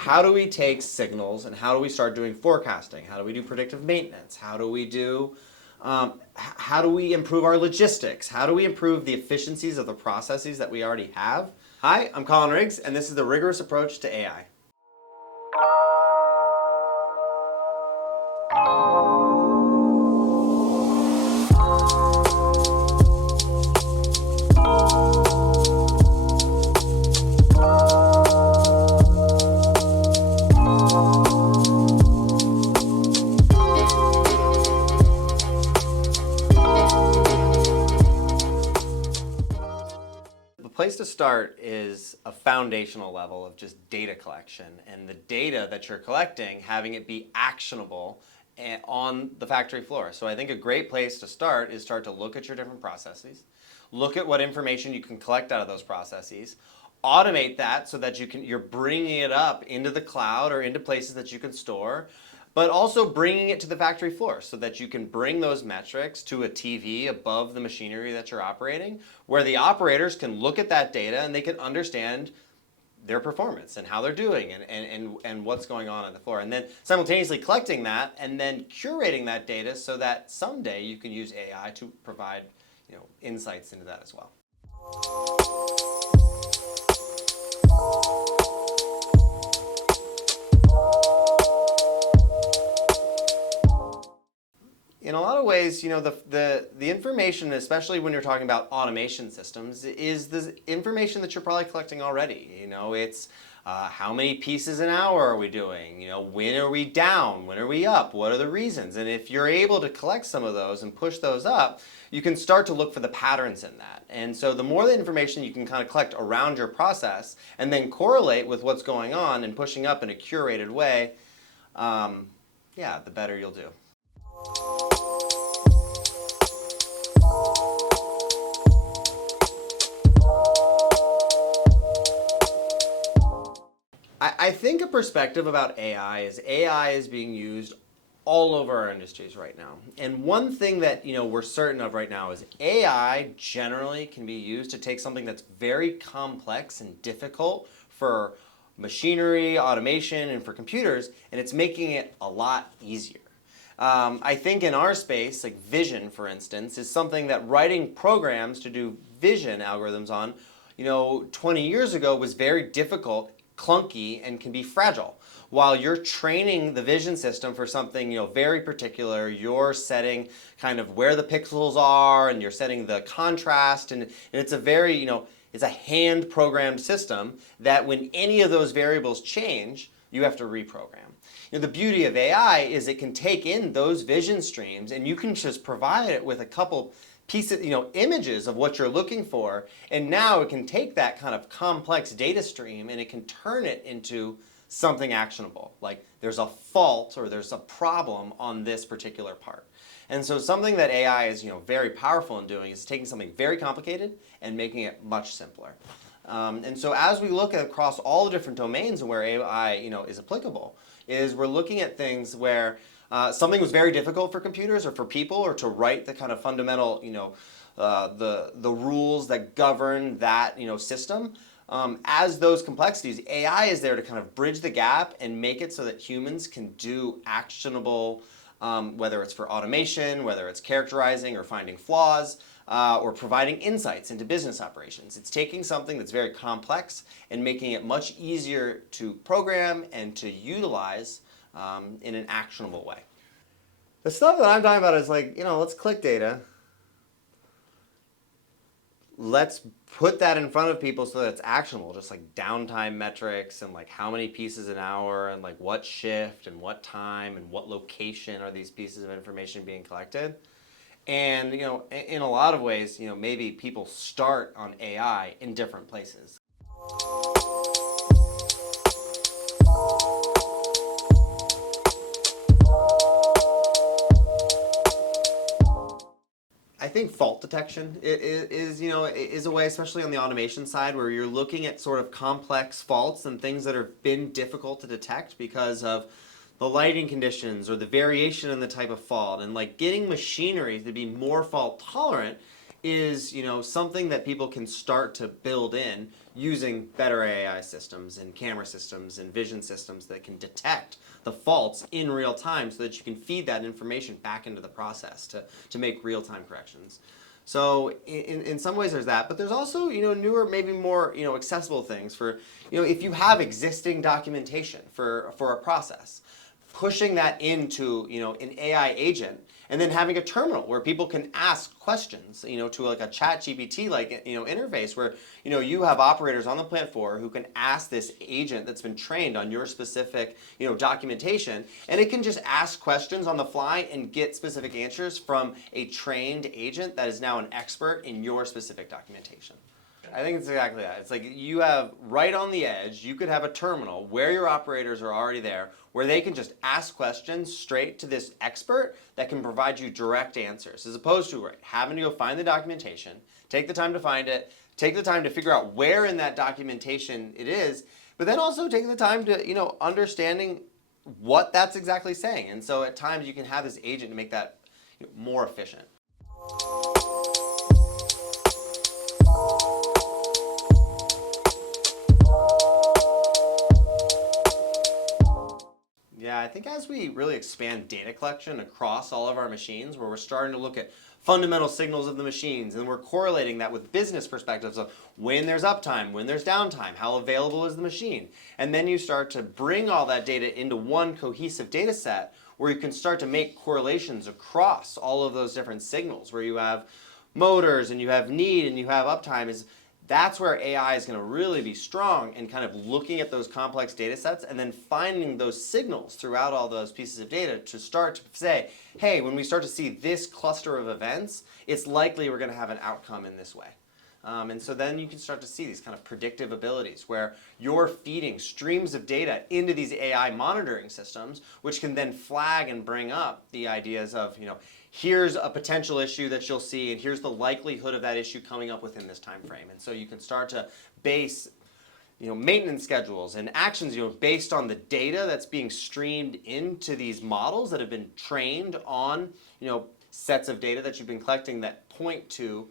how do we take signals and how do we start doing forecasting? How do we do predictive maintenance? How do we improve our logistics? How do we improve the efficiencies of the processes that we already have? Hi, I'm Colin Riggs, and this is the Rigorous Approach to AI. The place to start is a foundational level of just data collection, and the data that you're collecting, having it be actionable on the factory floor. So I think a great place to start is start to look at your different processes, look at what information you can collect out of those processes, automate that so that you're bringing it up into the cloud or into places that you can store, but also bringing it to the factory floor so that you can bring those metrics to a TV above the machinery that you're operating, where the operators can look at that data and they can understand their performance and how they're doing and what's going on the floor. And then simultaneously collecting that and then curating that data so that someday you can use AI to provide, insights into that as well. In a lot of ways, the information, especially when you're talking about automation systems, is the information that you're probably collecting already. It's how many pieces an hour are we doing? When are we down? When are we up? What are the reasons? And if you're able to collect some of those and push those up, you can start to look for the patterns in that. And so the more the information you can kind of collect around your process and then correlate with what's going on and pushing up in a curated way, the better you'll do. I think a perspective about AI is being used all over our industries right now. And one thing that we're certain of right now is AI generally can be used to take something that's very complex and difficult for machinery, automation, and for computers, and it's making it a lot easier. I think in our space, like vision, for instance, is something that writing programs to do vision algorithms on, 20 years ago was very difficult, clunky, and can be fragile. While you're training the vision system for something very particular, you're setting kind of where the pixels are, and you're setting the contrast, and it's a very it's a hand-programmed system that when any of those variables change, you have to reprogram. The beauty of AI is it can take in those vision streams, and you can just provide it with a couple pieces, images of what you're looking for, and now it can take that kind of complex data stream and it can turn it into something actionable. Like there's a fault or there's a problem on this particular part. And so something that AI is very powerful in doing is taking something very complicated and making it much simpler. And so as we look across all the different domains and where AI is applicable, is we're looking at things where something was very difficult for computers or for people or to write the kind of fundamental, the rules that govern that system. As those complexities, AI is there to kind of bridge the gap and make it so that humans can do actionable, whether it's for automation, whether it's characterizing or finding flaws, or providing insights into business operations. It's taking something that's very complex and making it much easier to program and to utilize in an actionable way. The stuff that I'm talking about is like, let's click data. Let's put that in front of people so that it's actionable, just like downtime metrics and like how many pieces an hour and like what shift and what time and what location are these pieces of information being collected. And in a lot of ways, maybe people start on AI in different places. I think fault detection is a way, especially on the automation side, where you're looking at sort of complex faults and things that have been difficult to detect because of the lighting conditions or the variation in the type of fault, and like getting machinery to be more fault tolerant is something that people can start to build in using better AI systems and camera systems and vision systems that can detect the faults in real time so that you can feed that information back into the process to make real-time corrections. So in some ways there's that, but there's also newer, maybe more accessible things for if you have existing documentation for a process, pushing that into an AI agent, and then having a terminal where people can ask questions to like a chat GPT like interface where you have operators on the plant floor who can ask this agent that's been trained on your specific documentation, and it can just ask questions on the fly and get specific answers from a trained agent that is now an expert in your specific documentation. I think it's exactly that. It's like you have right on the edge, you could have a terminal where your operators are already there, where they can just ask questions straight to this expert that can provide you direct answers, as opposed to having to go find the documentation, take the time to find it, take the time to figure out where in that documentation it is, but then also taking the time to understanding what that's exactly saying. And so at times you can have this agent to make that more efficient. Yeah, I think as we really expand data collection across all of our machines, where we're starting to look at fundamental signals of the machines, and we're correlating that with business perspectives of when there's uptime, when there's downtime, how available is the machine. And then you start to bring all that data into one cohesive data set where you can start to make correlations across all of those different signals, where you have motors and you have need and you have uptime. That's where AI is going to really be strong in kind of looking at those complex data sets and then finding those signals throughout all those pieces of data to start to say, hey, when we start to see this cluster of events, it's likely we're going to have an outcome in this way. And so then you can start to see these kind of predictive abilities where you're feeding streams of data into these AI monitoring systems, which can then flag and bring up the ideas of, here's a potential issue that you'll see, and here's the likelihood of that issue coming up within this time frame. And so you can start to base maintenance schedules and actions based on the data that's being streamed into these models that have been trained on sets of data that you've been collecting that point to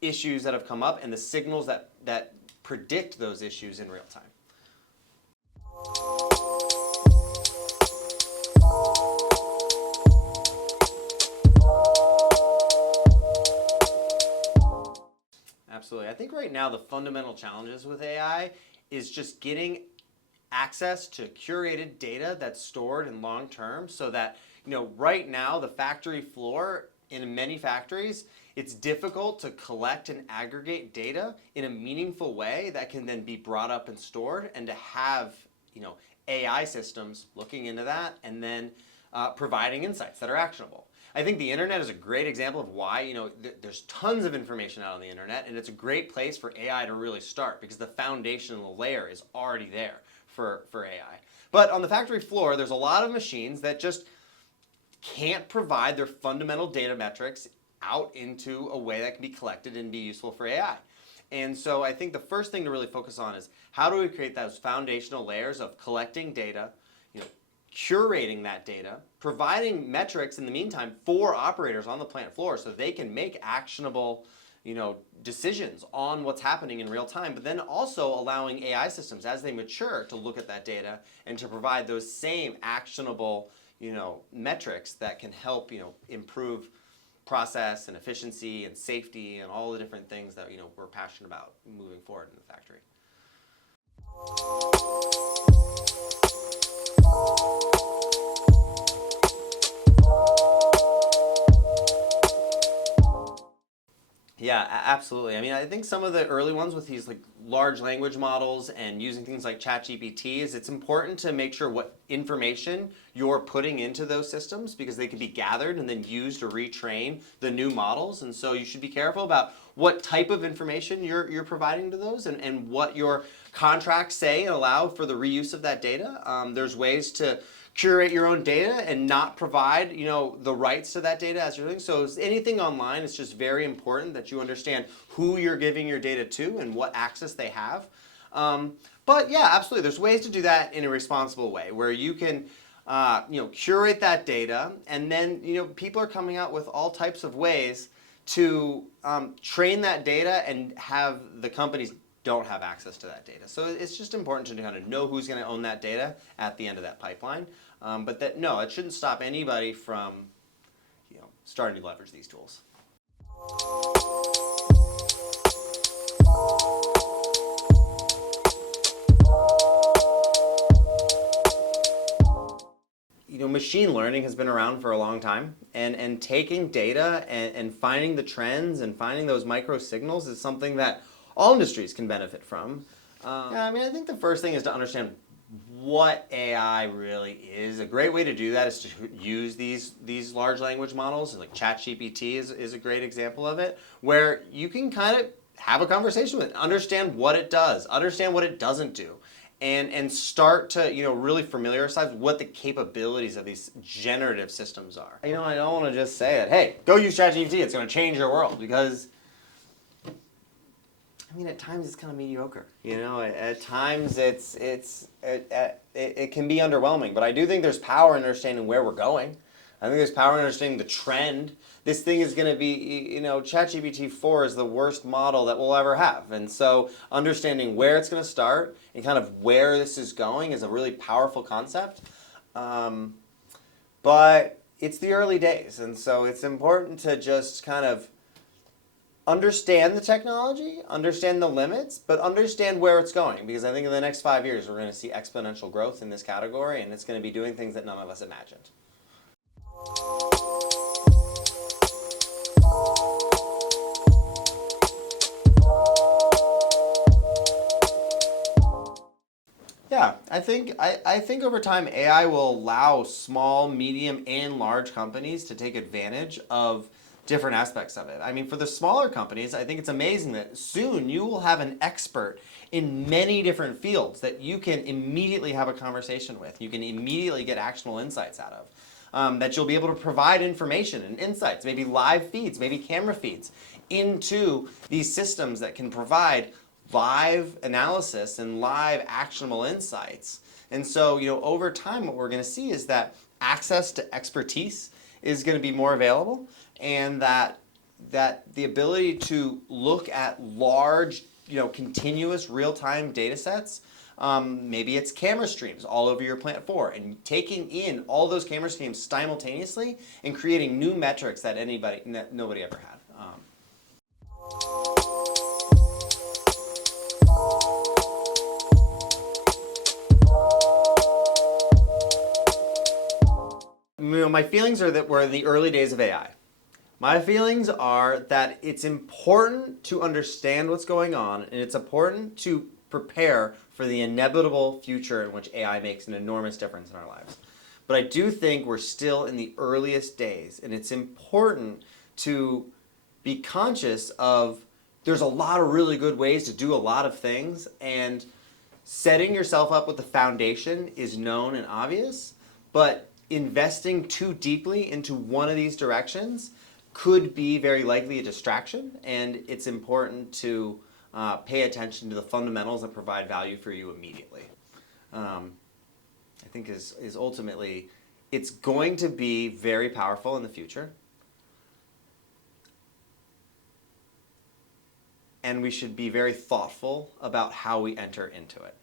issues that have come up and the signals that predict those issues in real time. Absolutely. I think right now the fundamental challenges with AI is just getting access to curated data that's stored in long term, so that right now the factory floor in many factories, it's difficult to collect and aggregate data in a meaningful way that can then be brought up and stored, and to have AI systems looking into that and then providing insights that are actionable. I think the internet is a great example of why there's tons of information out on the internet, and it's a great place for AI to really start because the foundational layer is already there for AI. But on the factory floor, there's a lot of machines that just can't provide their fundamental data metrics out into a way that can be collected and be useful for AI. And so I think the first thing to really focus on is how do we create those foundational layers of collecting data, curating that data, providing metrics in the meantime for operators on the plant floor so they can make actionable decisions on what's happening in real time, but then also allowing AI systems as they mature to look at that data and to provide those same actionable metrics that can help improve process and efficiency and safety and all the different things that we're passionate about moving forward in the factory. Yeah, absolutely. I mean, I think some of the early ones with these large language models and using things like ChatGPT is it's important to make sure what information you're putting into those systems, because they can be gathered and then used to retrain the new models. And so you should be careful about what type of information you're providing to those and what your contracts say and allow for the reuse of that data. There's ways to curate your own data and not provide the rights to that data as you're doing. So anything online, it's just very important that you understand who you're giving your data to and what access they have. But yeah, absolutely, there's ways to do that in a responsible way where you can curate that data, and then people are coming out with all types of ways to train that data and have the companies don't have access to that data. So it's just important to kind of know who's going to own that data at the end of that pipeline. But that, no, it shouldn't stop anybody from starting to leverage these tools. Machine learning has been around for a long time, and taking data and finding the trends and finding those micro signals is something that all industries can benefit from. I think the first thing is to understand what AI really is. A great way to do that is to use these large language models, like ChatGPT is a great example of it, where you can kind of have a conversation with it, understand what it does, understand what it doesn't do. And start to really familiarize with what the capabilities of these generative systems are. I don't want to just say that, hey, go use ChatGPT, it's going to change your world, because at times it's kind of mediocre. At times it can be underwhelming, but I do think there's power in understanding where we're going. I think there's power in understanding the trend. This thing is going to be, ChatGPT 4 is the worst model that we'll ever have. And so understanding where it's going to start and kind of where this is going is a really powerful concept. But it's the early days. And so it's important to just kind of understand the technology, understand the limits, but understand where it's going. Because I think in the next 5 years, we're going to see exponential growth in this category, and it's going to be doing things that none of us imagined. Yeah, I think over time AI will allow small, medium, and large companies to take advantage of different aspects of it. For the smaller companies, I think it's amazing that soon you will have an expert in many different fields that you can immediately have a conversation with. You can immediately get actionable insights out of. That you'll be able to provide information and insights, maybe live feeds, maybe camera feeds, into these systems that can provide live analysis and live actionable insights. And so, over time, what we're going to see is that access to expertise is going to be more available, and that the ability to look at large, continuous real-time data sets, maybe it's camera streams all over your plant floor, and taking in all those camera streams simultaneously and creating new metrics that nobody ever had. My feelings are that we're in the early days of AI. My feelings are that it's important to understand what's going on, and it's important to prepare for the inevitable future in which AI makes an enormous difference in our lives. But I do think we're still in the earliest days, and it's important to be conscious of there's a lot of really good ways to do a lot of things, and setting yourself up with the foundation is known and obvious, but investing too deeply into one of these directions could be very likely a distraction, and it's important to pay attention to the fundamentals that provide value for you immediately. I think is ultimately, it's going to be very powerful in the future, and we should be very thoughtful about how we enter into it.